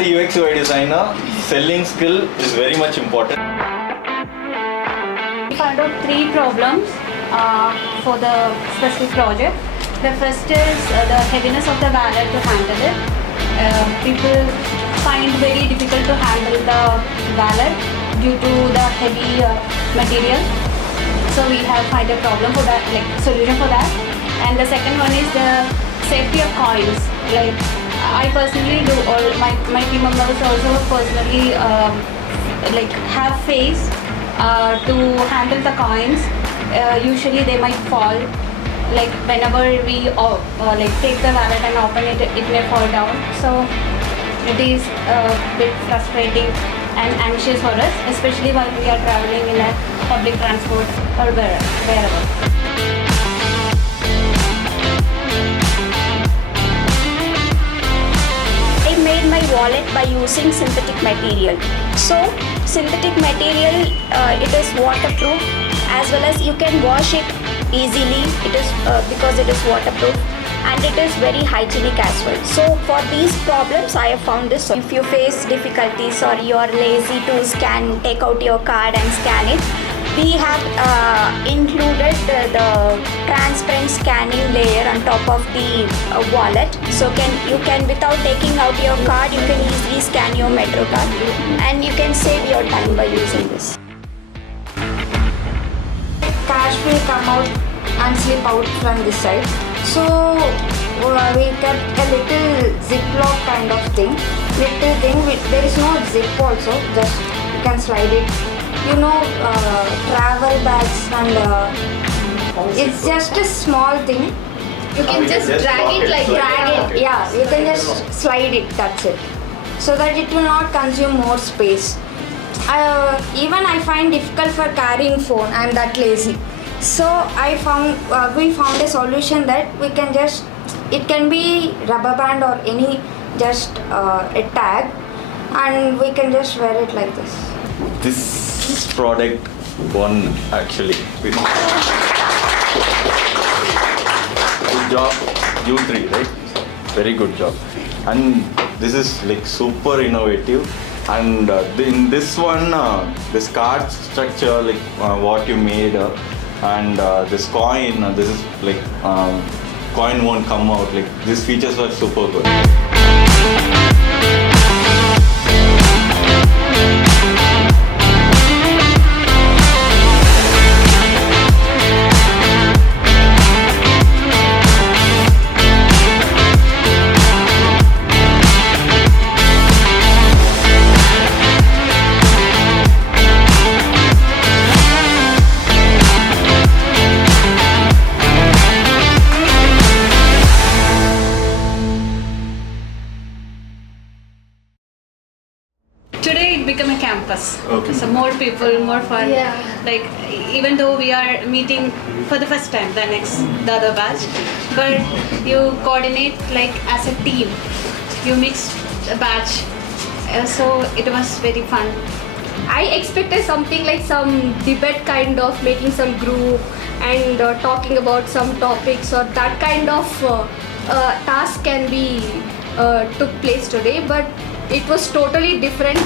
a UX UI designer, selling skill is very much important. We found out 3 problems for the specific project. The first is the heaviness of the wallet to handle it. People find very difficult to handle the wallet due to the heavy material. So we have find a problem for that, like solution for that. And the second one is the safety of coins. Like I personally do, all my team members also personally like have face to handle the coins. Usually they might fall. Like whenever we like take the wallet and open it, it may fall down. So it is a bit frustrating and anxious for us, especially while we are traveling in a public transport or wherever. I made my wallet by using synthetic material. So synthetic material, it is waterproof, as well as you can wash it easily. It is because it is waterproof, and it is very hygienic as well. So for these problems I have found this. If you face difficulties or you are lazy to take out your card and scan it, we have included the transparent scanning layer on top of the wallet. So you can without taking out your card, you can easily scan your metro card, and you can save your time by using this. Cash will come out and slip out from this side. So we kept a little ziplock kind of thing. There is no zip also, just you can slide it. You know, travel bags and it's just a small thing. You can just drag it like drag it. Yeah, you can just slide it, that's it. So that it will not consume more space. Even I find difficult for carrying phone. I am that lazy. So we found a solution that we can just, it can be rubber band or any just a tag, and we can just wear it like this. This product won actually. Good job, you 3, right? Very good job. And this is like super innovative. And in this one, this card structure, like what you made, and this coin, this is like coin won't come out. Like these features were super good. Today it became a campus. Okay. So more people, more fun. Yeah. Like even though we are meeting for the first time, the other batch, but you coordinate like as a team. You mix a batch. So it was very fun. I expected something like some debate kind of, making some group and talking about some topics, or that kind of task can be took place today, but it was totally different.